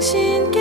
당신께